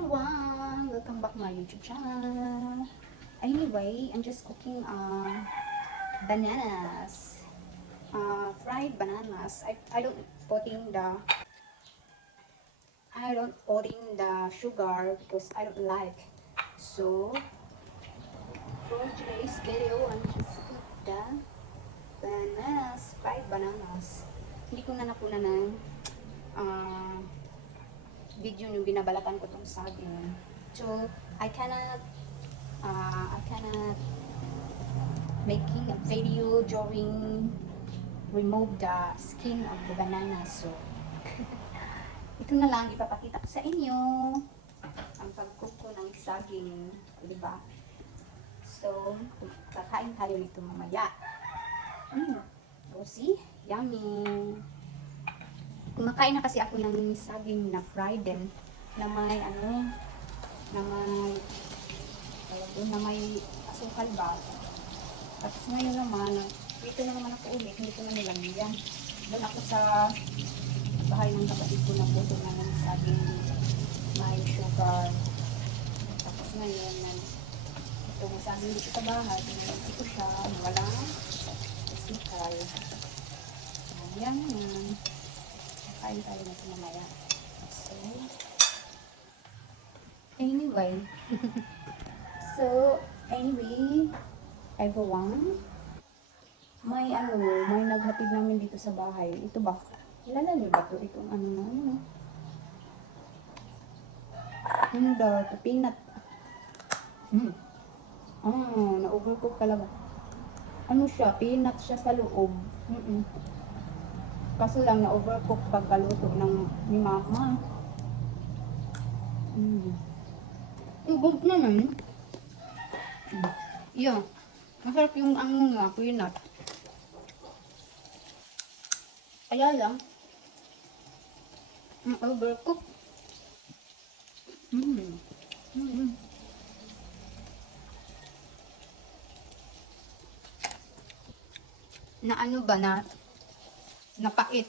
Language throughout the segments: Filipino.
everyone! Welcome back to my YouTube channel. Anyway, I'm just cooking bananas. Fried bananas. I don't put in the sugar because I don't like. So for today's video, I'm just cook the bananas, fried bananas. Hindi ko na napuna ng video yung binabalatan ko tong saging. So I cannot making a video during remove the skin of the banana. So ito na lang ipapakita ko sa inyo ang pag-cook ko ng saging, di ba? So kakain tayo nito mamaya. So see, yummy. Kumakain na kasi ako ng saging na fried din na may na may asukal ba. Tapos ngayon naman, dito na naman ako ulit, hindi ko na nilagyan. Doon ako sa bahay ng kapatid ko na buto na ng saging may sugar. Tapos ngayon, ito may saging dito sa bahay, pinagin ko siya, walang asukal. Ayan yan. Kain tayo na ito mamaya. So, anyway, everyone, may naghatid namin dito sa bahay. Ito ba? Kilala niyo ba ito? Itong ano daw, ito, peanut. Na-overcook talaga. Ano siya? Peanut siya sa loob. Kaso lang na-overcook pagkaluto ni mama. Tugog naman. Yeah. Masarap yung peanut. Kaya lang, overcook. Na ano ba na napait.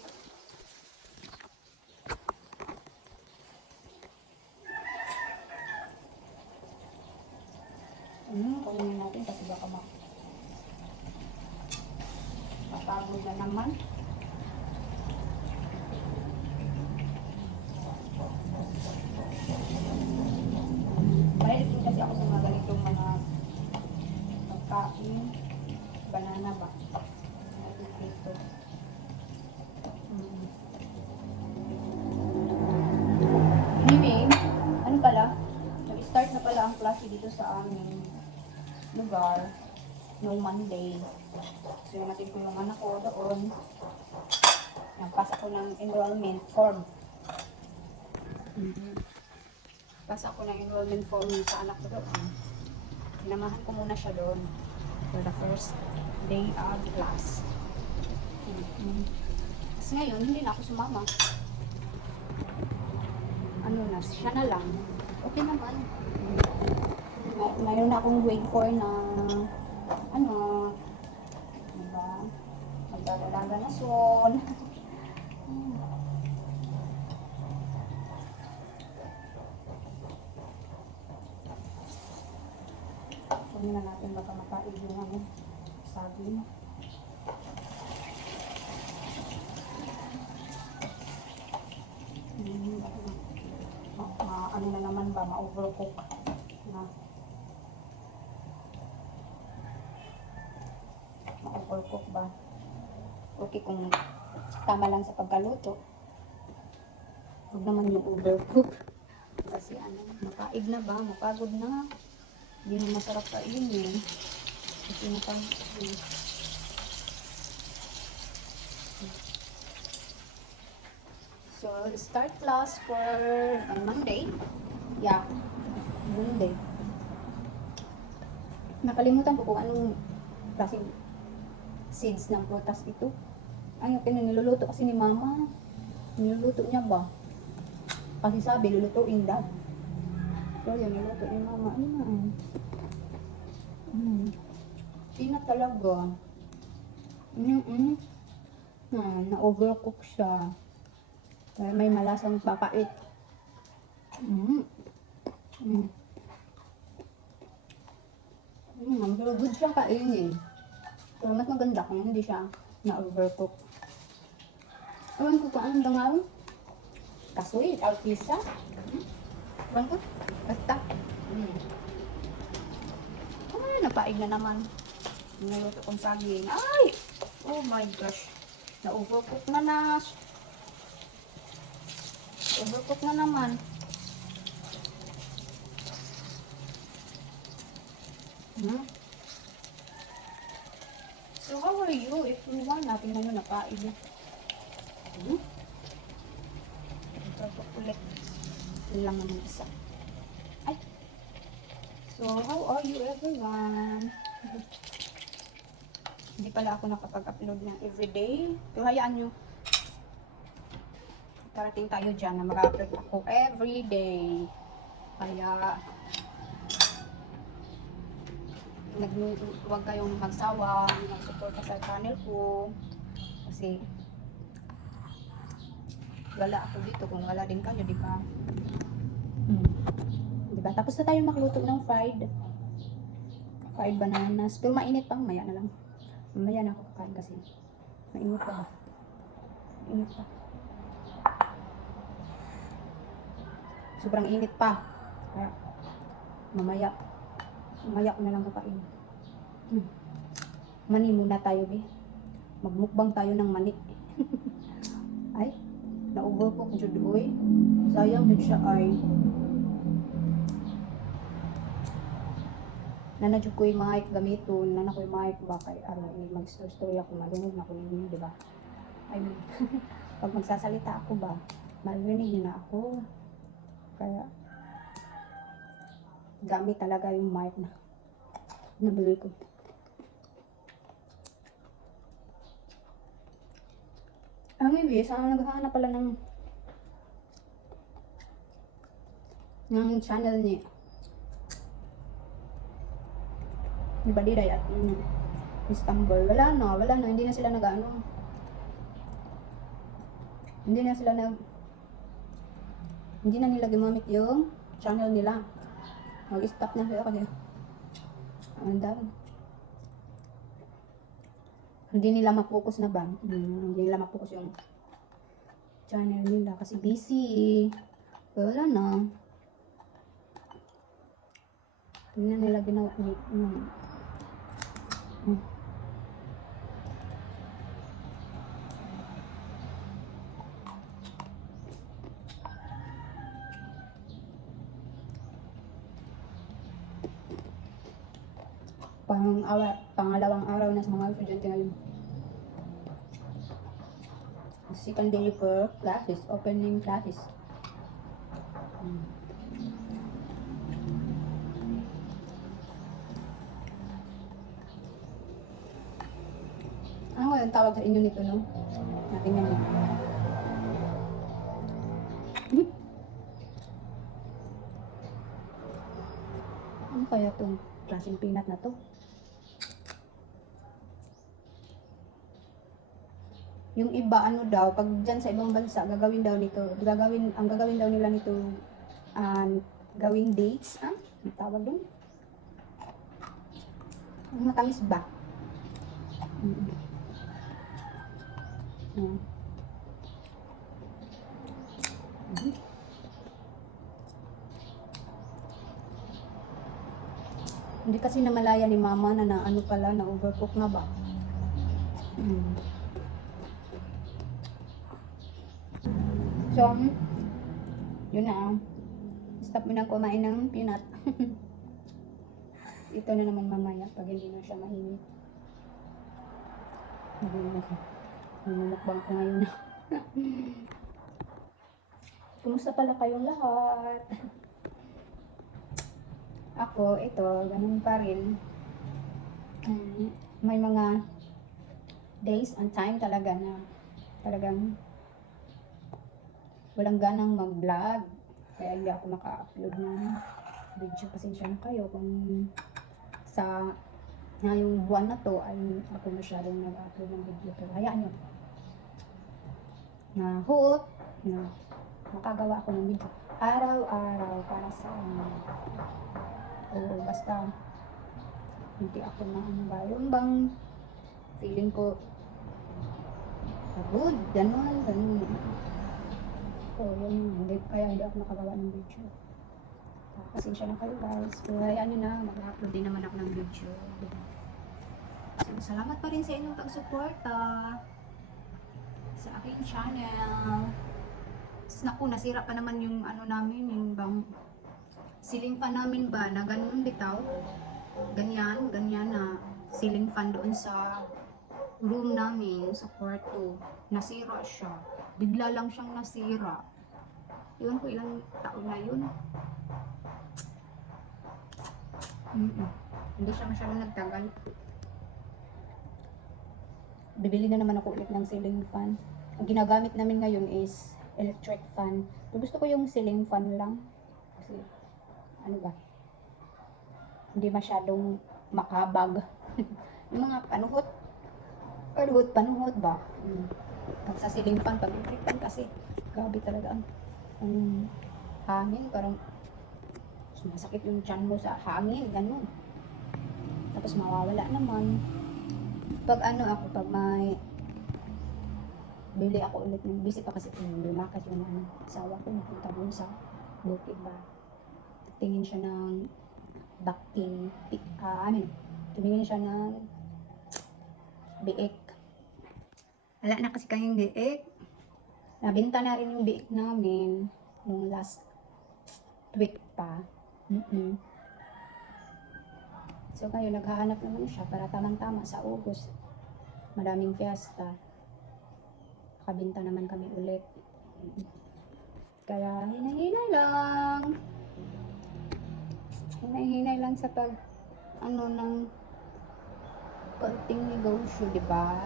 Kunin natin kasi baka mapagod na naman. Mahilig din kasi ako sa mga ganitong mga pagkain. Banana ba? Ito. Anyway, ano pala? Nag-start na pala ang klase dito sa aming lugar noong Monday. So, yung natin ko yung anak ko doon. Nagpasa ko ng enrollment form. Pasa ko ng enrollment form sa anak ko doon. Sinamahan ko muna siya doon for the first day of class. Kasi ngayon, hindi na ako sumama. Siya na lang. Okay naman. Mayroon na akong grade 4 na diba? Magdadalaga na soon. Kunin na natin baka makaig yung saging. Ano na naman ba, ma-overcook na. Ma-overcook ba? Okay kung tama lang sa pagkaluto. Huwag naman yung overcook. Kasi makaig na ba, mapagod na. Hindi na masarap kainin. Kasi napagod. So, start class for Monday. Yeah, Monday. Nakalimutan ko kung anong klaseng seeds ng prutas ito. Ay, niluluto kasi ni mama. Niluluto niya ba? Kasi sabi, lulutuin daw. So, yun, niluluto ni mama. Peanut talaga. Na-overcook siya. May malasang papait. Mm. Pero good siya kainin. Pero mas maganda kung hindi siya na-overcook. Ewan ko kung anong dangal. Kasoy, alpisa. Ewan ko. Basta. Ay, napaig na naman. Niluto kong saging. Ay! Oh my gosh. Na-overcook na na. Overcook na naman. So how are you? If you want, natin na yun, napaig na. Overcook ulit. Yun lang naman isa. Ay! So, how are you everyone? Hindi pala ako nakapag-upload ng everyday. Pero hayaan nyo. Tarating tayo dyan na mag-upload ako everyday. Kaya, huwag kayong magsawa, mag-support sa channel ko. Kasi, wala ako dito kung wala din kayo, di ba? Diba? Tapos na tayo makluto ng fried bananas. Pero mainit pa, mamaya na lang. Mamaya na ako kakain kasi mainit pa. Mainit pa. Sobrang init pa. Kaya mamaya ko na lang kakain. Mani muna tayo, be. Magmukbang tayo ng mani. Ay, na-overcook jud oy. Sayang jud siya ay. Nanadyo ko yung mic gamiton, nana ko yung mic ba kay mag-story ako, malungog na ko ninyo, di ba? I mean, pag magsasalita ako ba, marinig niyo na ako. Kaya, gamit talaga yung mic na nabili ko. Maybe, saan naghahanap pala ng channel niya. Di ba Diday at Istanbul? Wala na, hindi na sila nag-ano. Hindi na nila gumamit yung channel nila. Mag-stop na sila kasi ang dami. Hindi nila ma-focus na ba? Hindi nila ma-focus yung channel nila kasi busy. Wala na. Hindi na nila ginawa. Pangalawang araw na sa mga estudyante ngayon. Second day for classes, opening classes. Ano yung tawag sa inyo nito, no? Natin yan. Ano kaya itong klaseng peanut na to? Yung iba, ano daw, pag dyan sa ibang bansa, ang gagawin daw nila nito, gawing dates, ang tawag doon? Matamis ba? Hindi kasi namalaya ni mama na ano pala, na overcook na ba? So, yun na. Stop mo na kumain ng peanut. Ito na naman mamaya pag hindi na siya mainit. Namumukbang ko ngayon. Kumusta pala kayong lahat? Ako, ito, ganun pa rin. May mga days and time talaga na talagang walang ganang mag-vlog. Kaya hindi ako maka-upload ng video. Pasensya na kayo kung sa ngayong buwan na to ay ako masyadong nag-upload ng video. Pero hayaan nyo. Na hope na makagawa ako ng video. araw-araw para sa ano. Oo, basta hindi ako na ano ba, yung bang feeling ko pagod, ganun. So, yun, kaya hindi ako nakagawa ng video. Pasensya na kayo guys. Pero hayaan nyo na, mag-upload din naman ako ng video. Diba? So, salamat pa rin sa inyong pag-suporta sa aking channel. Naku, nasira pa naman yung ano namin, yung bang ceiling fan namin ba, na ganun bitaw. Ganyan na ceiling fan doon sa room namin, sa kwarto. Nasira siya. Bigla lang siyang nasira. Iwan ko ilang taon na yun. Hindi siya masyadong nagtagal. Bibili na naman ako ulit ng ceiling fan. Ang ginagamit namin ngayon is electric fan. Pero gusto ko yung ceiling fan lang. Kasi, ano ba? Hindi masyadong makabag. Yung mga panuhot ba? Pag sa ceiling fan, pag electric fan kasi, grabe talaga ang hangin. Parang, masakit yung tiyan mo sa hangin, ganun. Tapos mawawala naman. Pag pag may bili ako ulit ng busy pa kasi lumakas yung asawa ko, napunta doon sa bukid ba. Tingin siya ng ducting, tumingin siya ng biik. Wala na kasi kayong biik. Nabinta na rin yung biik namin nung last week pa. So ngayon, naghahanap naman siya para tamang-tama sa August. Madaming fiesta. Kabinta naman kami ulit. Kaya hinay-hinay lang. Hinay-hinay lang sa ng konting negosyo, di ba?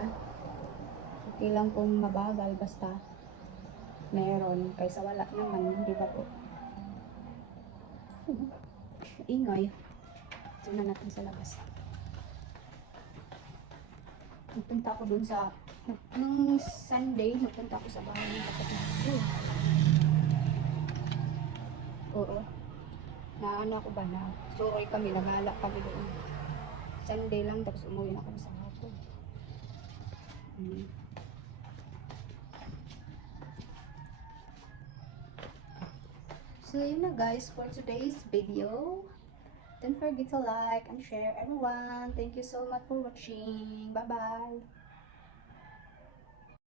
Okay lang kung mabagal, basta meron. Kaysa wala naman, di ba po? Ingay. Tingnan natin sa labas. Nagpunta ako dun sa nung Sunday, nagpunta ako sa bahay ng kapatid ko. Oo. Ako ba na? Suroy kami, nagala kami doon. Sunday lang, tapos umuwi na kami sa hapon. So yun na guys for today's video. Don't forget to like and share everyone. Thank you so much for watching. Bye bye.